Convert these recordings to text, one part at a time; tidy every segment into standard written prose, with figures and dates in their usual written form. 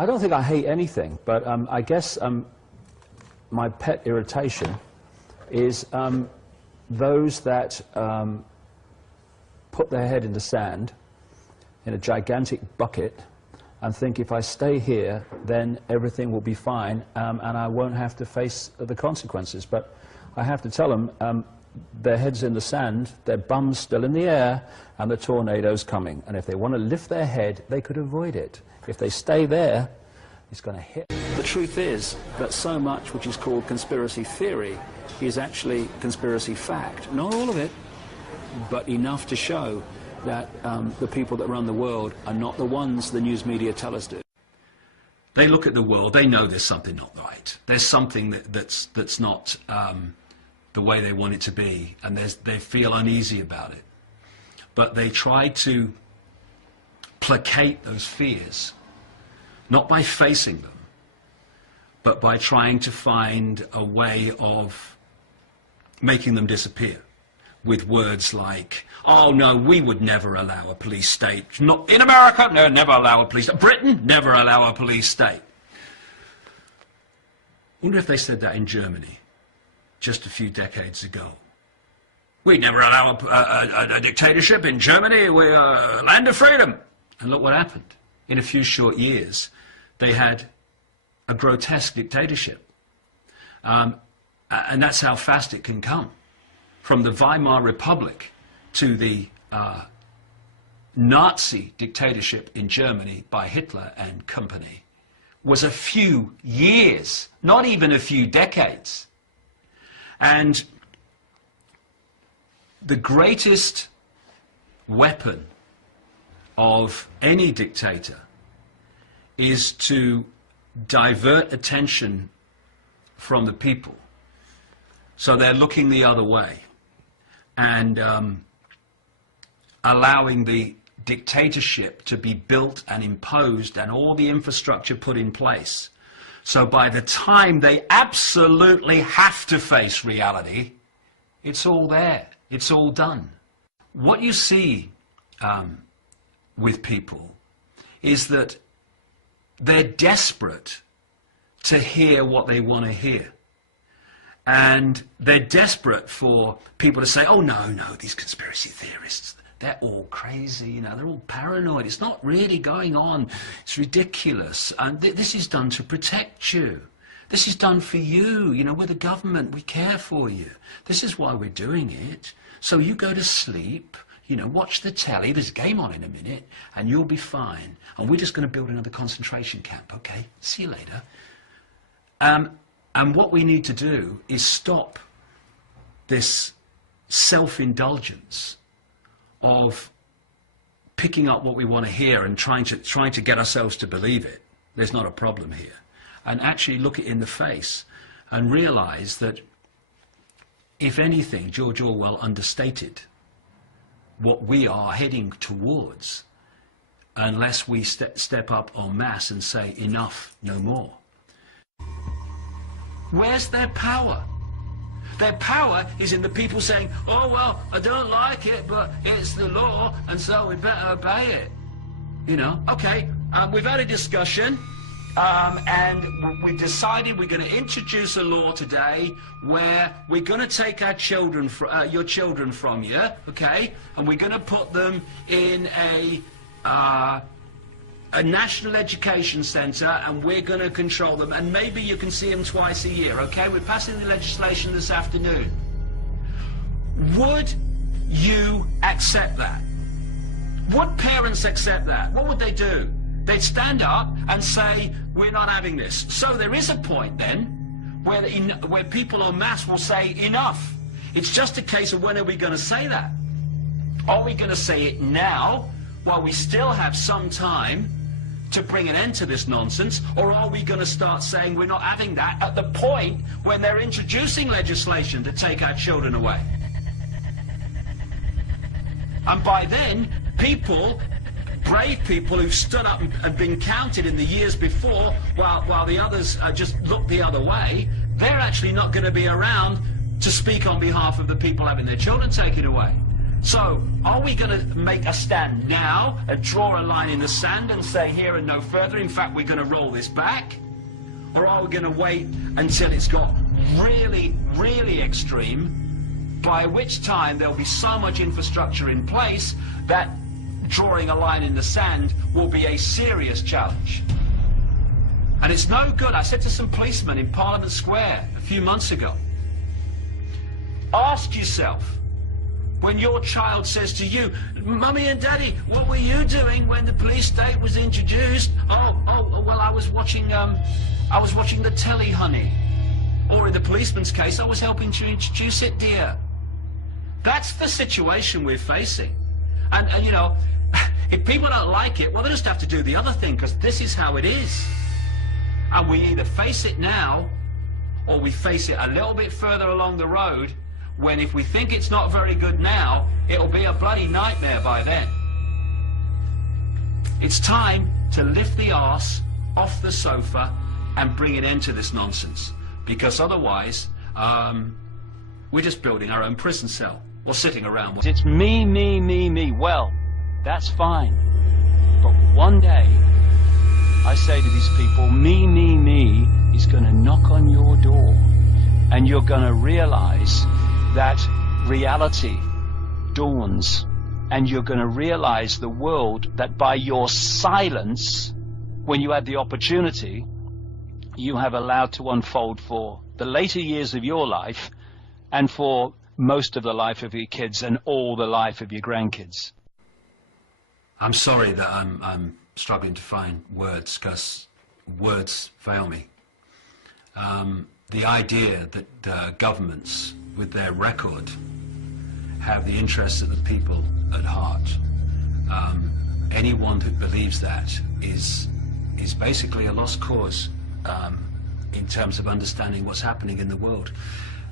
I don't think I hate anything, but I guess my pet irritation is those that put their head in the sand in a gigantic bucket and think if I stay here, then everything will be fine and I won't have to face the consequences. But I have to tell them, their head's in the sand, their bum's still in the air, and the tornado's coming. And if they want to lift their head, they could avoid it. If they stay there, it's going to hit. The truth is that so much which is called conspiracy theory is actually conspiracy fact. Not all of it, but enough to show that the people that run the world are not the ones the news media tell us do. They look at the world, they know there's something not right. There's something that's not the way they want it to be, and they feel uneasy about it. But they try to placate those fears, not by facing them, but by trying to find a way of making them disappear with words like, oh no, we would never allow a police state. Not in America, no, never allow a police state. Britain, never allow a police state. I wonder if they said that in Germany just a few decades ago. We'd never allow a dictatorship in Germany. We're a land of freedom. And look what happened. In a few short years, they had a grotesque dictatorship. And that's how fast it can come. From the Weimar Republic to the Nazi dictatorship in Germany by Hitler and company was a few years, not even a few decades. And the greatest weapon of any dictator is to divert attention from the people. So they're looking the other way and allowing the dictatorship to be built and imposed and all the infrastructure put in place. So by the time they absolutely have to face reality, it's all there. It's all done. What you see with people is that they're desperate to hear what they want to hear. And they're desperate for people to say, oh, no, these conspiracy theorists, they're all crazy, you know, they're all paranoid. It's not really going on. It's ridiculous. And this is done to protect you. This is done for you. You know, we're the government. We care for you. This is why we're doing it. So you go to sleep, you know, watch the telly. There's a game on in a minute, and you'll be fine. And we're just going to build another concentration camp. Okay, see you later. And what we need to do is stop this self-indulgence of picking up what we want to hear and trying to get ourselves to believe it. There's not a problem here. And actually look it in the face and realize that, if anything, George Orwell understated what we are heading towards unless we step up en masse and say enough, no more. Where's their power? Their power is in the people saying, oh, well, I don't like it, but it's the law, and so we better obey it. You know, okay, we've had a discussion, and we've decided we're going to introduce a law today where we're going to take our children, your children from you, okay, and we're going to put them in a national education centre, and we're going to control them, and maybe you can see them twice a year, okay? We're passing the legislation this afternoon. Would you accept that? Would parents accept that? What would they do? They'd stand up and say, we're not having this. So there is a point then where people en masse will say enough. It's just a case of when are we going to say that? Are we going to say it now, while we still have some time to bring an end to this nonsense, or are we going to start saying we're not having that at the point when they're introducing legislation to take our children away? And by then, people, brave people who've stood up and been counted in the years before, while the others just look the other way, they're actually not going to be around to speak on behalf of the people having their children taken away. So, are we going to make a stand now and draw a line in the sand and say here and no further, in fact we're going to roll this back? Or are we going to wait until it's got really, really extreme, by which time there'll be so much infrastructure in place that drawing a line in the sand will be a serious challenge? And it's no good. I said to some policemen in Parliament Square a few months ago, ask yourself, when your child says to you, Mummy and Daddy, what were you doing when the police state was introduced? Oh, well, I was watching the telly, honey. Or in the policeman's case, I was helping to introduce it, dear. That's the situation we're facing. And you know, if people don't like it, well, they just have to do the other thing, because this is how it is. And we either face it now, or we face it a little bit further along the road, when if we think it's not very good now, it'll be a bloody nightmare by then. It's time to lift the arse off the sofa and bring an end to this nonsense, because otherwise we're just building our own prison cell or sitting around. It's me, me, me, me. Well, that's fine, but one day I say to these people, me, me, me is going to knock on your door, and you're going to realize that reality dawns, and you're going to realize the world that by your silence, when you had the opportunity, you have allowed to unfold for the later years of your life, and for most of the life of your kids and all the life of your grandkids. I'm sorry that I'm struggling to find words, because words fail me. The idea that governments, with their record, have the interests of the people at heart. Anyone who believes that is basically a lost cause in terms of understanding what's happening in the world.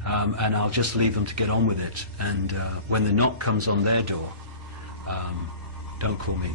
And I'll just leave them to get on with it. And when the knock comes on their door, don't call me.